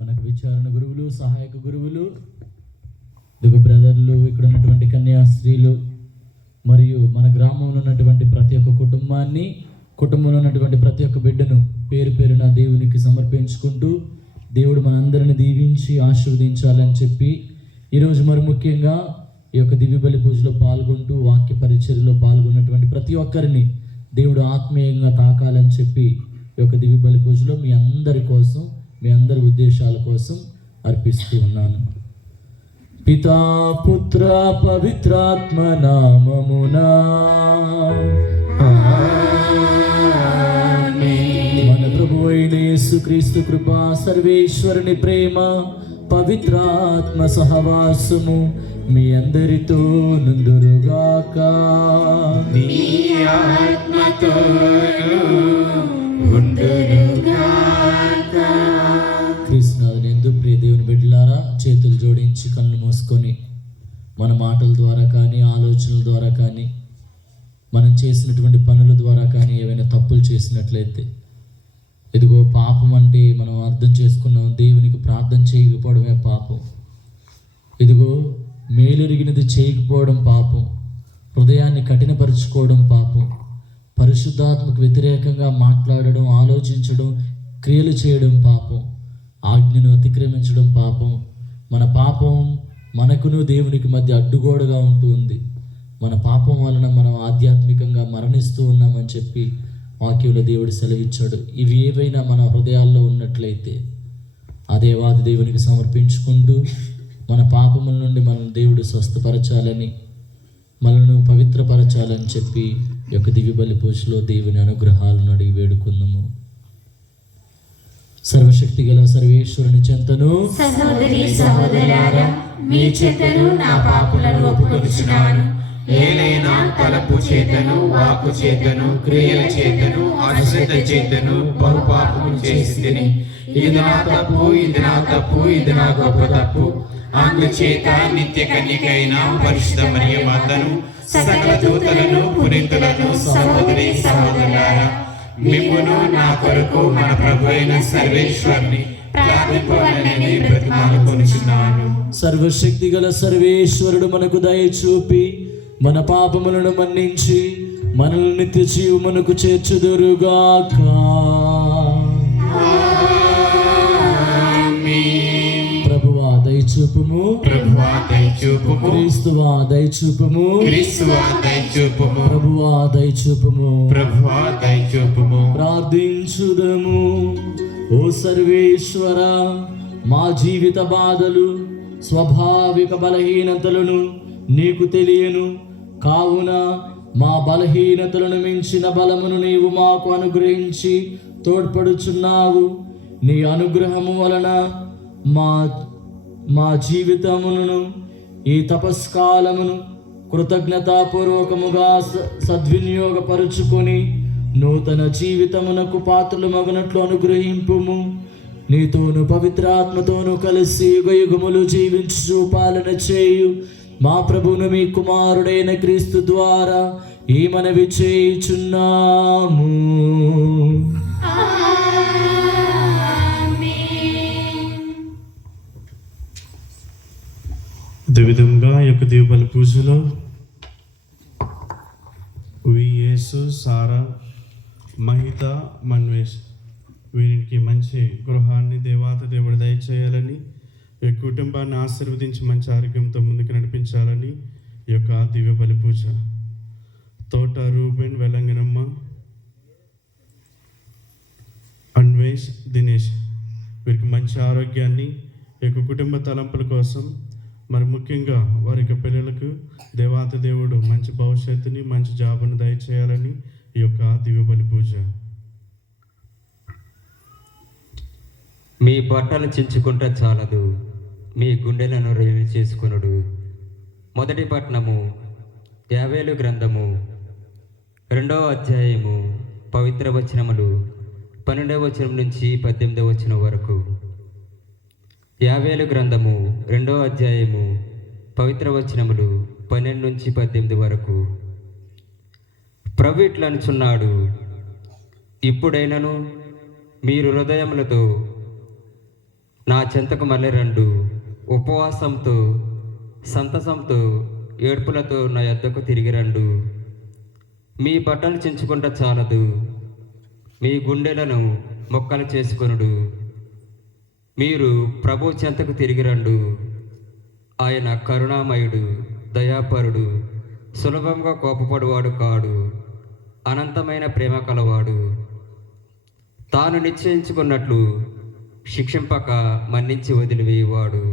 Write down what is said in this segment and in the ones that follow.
మనకు విచారణ గురువులు, సహాయక గురువులు, దిగు బ్రదర్లు, ఇక్కడ ఉన్నటువంటి కన్యాస్త్రీలు మరియు మన గ్రామంలో ఉన్నటువంటి ప్రతి ఒక్క కుటుంబంలో ఉన్నటువంటి ప్రతి ఒక్క బిడ్డను పేరు పేరున దేవునికి సమర్పించుకుంటూ దేవుడు మనందరిని దీవించి ఆశీర్వదించాలని చెప్పి ఈరోజు మరి ముఖ్యంగా ఈ యొక్క దివ్య బలి పూజలో పాల్గొంటూ వాక్య పరిచర్యలో పాల్గొన్నటువంటి ప్రతి ఒక్కరిని దేవుడు ఆత్మీయంగా తాకాలని చెప్పి ఈ యొక్క దివ్య బలి పూజలో మీ అందరి కోసం, మీ అందరి ఉద్దేశాల కోసం అర్పిస్తూ ఉన్నాను. పితా పుత్ర పవిత్రాత్మ నామమునా మన ప్రభు అయిన యేసుక్రీస్తు కృపా, సర్వేశ్వరుని ప్రేమ, పవిత్రాత్మ సహవాసము మీ అందరితో నుండురుగాక. నీ ఆత్మతోను ఉండురుగాక. క్రీస్తునాథునియందు ప్రియ దేవుని బిడ్డలారా, చేతులు జోడించి కళ్ళు మూసుకొని మన మాటల ద్వారా కానీ, ఆలోచనల ద్వారా కానీ, మనం చేసినటువంటి పనుల ద్వారా కానీ ఏవైనా తప్పులు చేసినట్లయితే, ఇదిగో పాపం అంటే మనం అర్థం చేసుకున్నాం, దేవునికి ప్రార్థన చేయకపోవడమే పాపం. ఇదిగో మేలెరిగినది చేయకపోవడం పాపం, హృదయాన్ని కఠినపరుచుకోవడం పాపం, పరిశుద్ధాత్మకు వ్యతిరేకంగా మాట్లాడడం, ఆలోచించడం, క్రియలు చేయడం పాపం, ఆజ్ఞను అతిక్రమించడం పాపం. మన పాపం మనకును దేవునికి మధ్య అడ్డుగోడగా ఉంటుంది. మన పాపం వలన మనం ఆధ్యాత్మికంగా మరణిస్తూ ఉన్నామని చెప్పి వాక్యంలో దేవుడు సెలవిచ్చాడు. ఇవి ఏవైనా మన హృదయాల్లో ఉన్నట్లయితే ఆ దేవాది దేవునికి సమర్పించుకుంటూ మన పాపముల నుండి మనల్ని దేవుడు స్వస్థపరచాలని, మనల్ని పవిత్రపరచాలని చెప్పి ఈ యొక్క దివ్య బలి పూజలో దేవుని అనుగ్రహాలను అడిగి వేడుకుందాము. సర్వశక్తి గల సర్వేశ్వరుని చెంతను, సహోదరి సహోదరులారా, మీ చెంతను నా పాపలను ఒప్పుకొనుచున్నాను. ఏలైనా తలపు చేతను, వాక్కు చేతను, క్రియల చేతను, అశ్రద్ధ చేతను బహుపాపము చేసితిని. ఇది నా తప్పు, ఇది నా తప్పు, ఇది నా గొప్ప తప్పు. అందుచేత నిత్య కన్యకైన పరిశుద్ధ మరియ మాతను, సకల దూతలను, పునీతులను, సహోదరి సహోదరులారా, మిమ్మును నా కొరకు మన ప్రభు అయిన సర్వేశ్వరుని ప్రార్థింపవలెనని బ్రతిమాలుకొనుచున్నాను. సర్వశక్తి గల సర్వేశ్వరుడు మనకు దయ చూపి మన పాపములను మన్నించి మనల్ని నిత్య జీవమునకు చేర్చుదురుగాక. ప్రభువా దయచూపుము, ప్రభువా దయచూపుము, క్రీస్తువా దయచూపుము, క్రీస్తువా దయచూపుము, ప్రభువా దయచూపుము, ప్రభువా దయచూపుము. ప్రార్థించుదము. ఓ సర్వేశ్వర, మా జీవిత బాధలు, స్వాభావిక బలహీనతలను నీకు తెలియను. కావున మా బలహీనతలను మించిన బలమును నీవు మాకు అనుగ్రహించి తోడ్పడుచున్నావు. నీ అనుగ్రహము వలన మా జీవితమును, ఈ తపస్కాలమును కృతజ్ఞతాపూర్వకముగా సద్వినియోగపరుచుకొని నూతన జీవితమునకు పాత్రలు మగనట్లు అనుగ్రహింపుము. నీతోను పవిత్రాత్మతోను కలిసి యుగయుగములు జీవించు పాలన చేయు మా ప్రభువును మీ కుమారుడైన క్రీస్తు ద్వారా ఈ మనవి చేయుచున్నాము. విధంగా ఈ యొక్క దివ్య బలి పూజలో యేసు, సారా, మహిత, మన్వేష్ వీరికి మంచి గృహాన్ని దేవుడు దయచేయాలని, ఈ కుటుంబాన్ని ఆశీర్వదించి మంచి ఆరోగ్యంతో ముందుకు నడిపించాలని ఈ యొక్క దివ్య బలి పూజ. తోట రూబెన్, వెలంగనమ్మ, దినేష్ వీరికి మంచి ఆరోగ్యాన్ని ఈ యొక్క కుటుంబ తలంపుల కోసం మరి ముఖ్యంగా వారి యొక్క పిల్లలకు దేవాతి దేవుడు మంచి భవిష్యత్తుని మంచి జాబును దయచేయాలని ఈ యొక్క దివ్య బలి పూజ. మీ బట్టలు చించుకుంటే చాలదు, మీ గుండెలను రేవి చేసుకొనుడు. మొదటి పట్టణము యావేలు గ్రంథము 2వ అధ్యాయము పవిత్ర వచనములు 12వ వచనం నుంచి 18వ వచనం వరకు. యావేలు గ్రంథము 2వ అధ్యాయము పవిత్ర వచనములు 12 నుంచి 18 వరకు. ప్రభు ఇట్లా అనుచున్నాడు, ఇప్పుడైనను మీరు హృదయములతో నా చెంతకు మళ్ళీ రండు, ఉపవాసంతో సంతసంతో ఏడ్పులతో నా యొద్దకు తిరిగి రండు. మీ బట్టలు చించుకుంట చాలదు, మీ గుండెలను మొక్కలు చేసుకొనుడు. మీరు ప్రభు చెంతకు తిరిగి రండు. ఆయన కరుణామయుడు, దయాపరుడు, సులభంగా కోపపడువాడు కాడు, అనంతమైన ప్రేమ కలవాడు. తాను నిశ్చయించుకున్నట్లు శిక్షింపక మన్నించి వదిలివేయువాడు.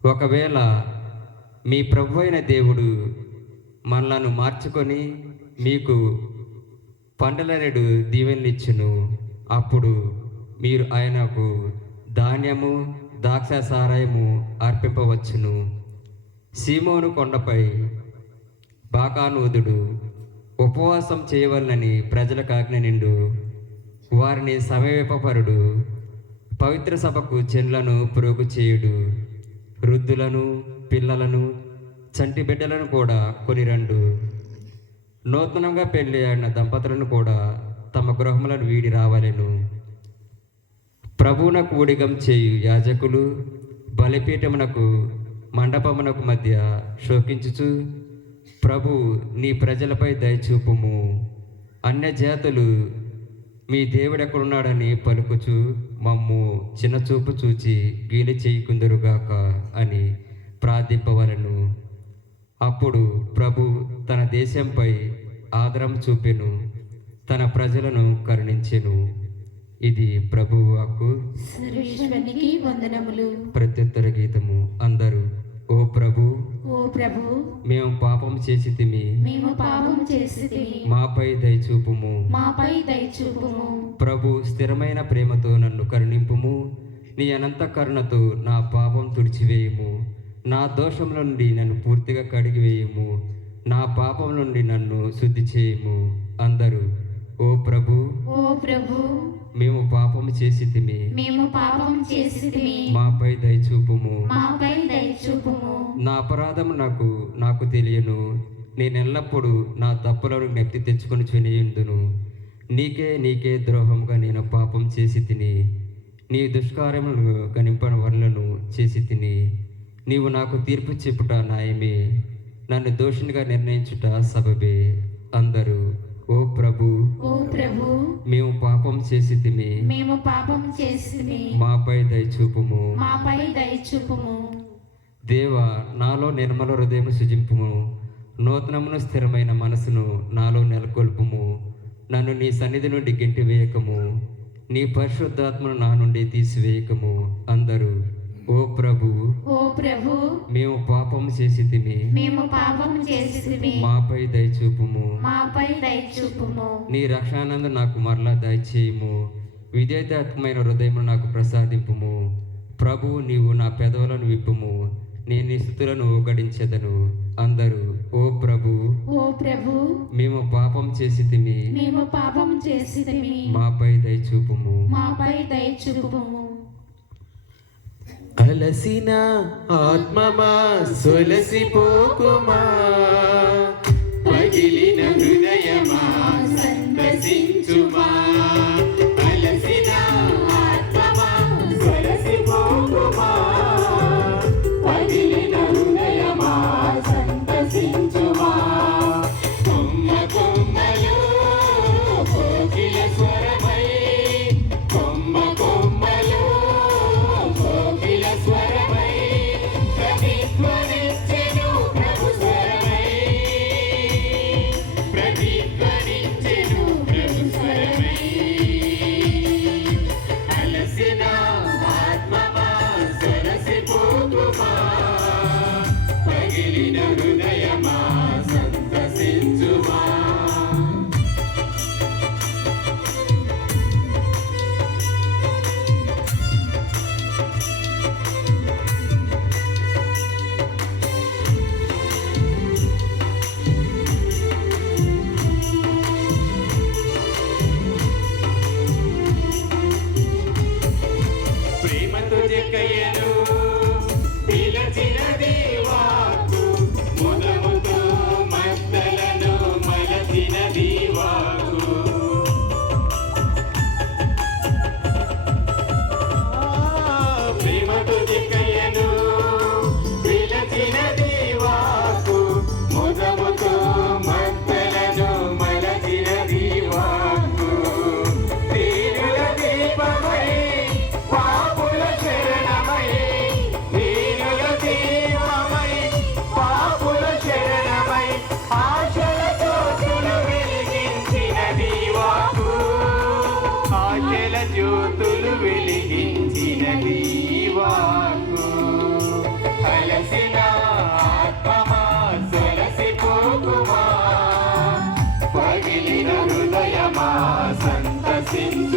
ఒకవేళ మీ ప్రభు అయిన దేవుడు మనలను మార్చుకొని మీకు పంటలనేడు దీవెనలిచ్చును. అప్పుడు మీరు ఆయనకు ధాన్యము ద్రాక్ష సారాయము అర్పింపవచ్చును. సీమోను కొండపై బాకానూదుడు ఉపవాసం చేయవలనని ప్రజలకు ఆజ్ఞ నిండు. వారిని సమీపపరుడు. పవిత్ర సభకు చెన్లను పురుగు చేయుడు. వృద్ధులను పిల్లలను చంటి బిడ్డలను కూడా కొనిరండు. నూతనంగా పెళ్లి అయిన దంపతులను కూడా తమ గృహములను వీడి రావాలెను. ప్రభువునకు ఊడిగం చేయు యాజకులు బలిపీఠమునకు మండపమునకు మధ్య శోకించుచు, ప్రభు నీ ప్రజలపై దయచూపుము, అన్యజాతులు మీ దేవుడెక్కడున్నాడని పలుకుచు మమ్ము చిన్నచూపు చూచి గీలి చేయకుందురుగాక అని ప్రార్థింపవలను. అప్పుడు ప్రభు తన దేశంపై ఆదరం చూపెను, తన ప్రజలను కరుణించెను. ఇది ప్రభువు వాక్కు. సర్వేశ్వరునికి వందనములు. ప్రత్యుత్తర గీతము. అందరూ ఓ ప్రభు, ఓ ప్రభు, మేము పాపం చేసితిమి, మేము పాపం చేసితిమి, మాపై దయచూపుము. మాపై దయచూపుము. ప్రభు స్థిరమైన ప్రేమతో నన్ను కరుణింపుము. నీ అనంత కరుణతో నా పాపం తుడిచివేయుము. నా దోషముల నుండి నన్ను పూర్తిగా కడిగివేయుము. నా పాపం నుండి నన్ను శుద్ధి చేయుము. అందరూ ఓ ప్రభు, ఓ ప్రభు, మేము పాపం చేసితిమి, మేము పాపం చేసితిమి, మాపై దయచూపుము. మాపై దయచూపుము. నా అపరాధము నాకు తెలియను. నేనెల్లప్పుడూ నా తప్పులను జ్ఞప్తి తెచ్చుకొని చెనియుందును. నీకే ద్రోహంగా నేను పాపం చేసి తిని, నీ దుష్కార్యములను గణింపని వలనను చేసి తిని. నీవు నాకు తీర్పు చెప్పుట న్యాయమే, నన్ను దోషినిగా నిర్ణయించుట సబబే. అందరూ ఓ ప్రభు, ఓ ప్రభు, మేము పాపం చేసితిమి, మేము పాపం చేసితిమి, మాపై దయచూపుము. మాపై దయచూపుము. దేవా, నాలో నిర్మల హృదయం సృజింపుము. నూతనమును స్థిరమైన మనసును నాలో నెలకొల్పుము. నన్ను నీ సన్నిధి నుండి గెంటి వేయకము, నీ పరిశుద్ధాత్మను నా నుండి తీసివేయకము. అందరూ ఓ ప్రభు, ఓ ప్రభు, మేము పాపం చేసితిమి, మేము పాపం చేసితిమి, మాపై దయచూపుము. మాపై దయచూపుము. నీ రక్షానందు నాకు మరలా దయచేయుము. విధేయతాత్మకమైన హృదయము నాకు ప్రసాదింపుము. ప్రభు, నీవు నా పెదవులను విప్పుము. నేను నీ స్తుతులను గడించెదను. అందరూ ఓ ప్రభు, ఓ ప్రభు, మేము పాపం చేసితిమి, మేము పాపం చేసితిమి, మాపై దయచూపుము. మాపై దయచూపుము. అలసిన ఆత్మమా సొలసిపోకుమా, పగిలిన హృదయమా సంతసించుమా. అలసిన ఆత్మమా సొలసిపోకుమా, పగిలిన హృదయమా సంతసించుమా. కొమ్మ కొమ్మలు కోకిల స్వరమై, కొమ్మ కొమ్మలు కోకిల స్వరమై, ప్రతిధ్వనించెను ప్రభు స్వరమై, జ్యోతులు వెలిగించినది ఈ వాక్కు. అలసిన ఆత్మమా సొలసిపోకుమా, పగిలిన హృదయమా సంతసించుమా.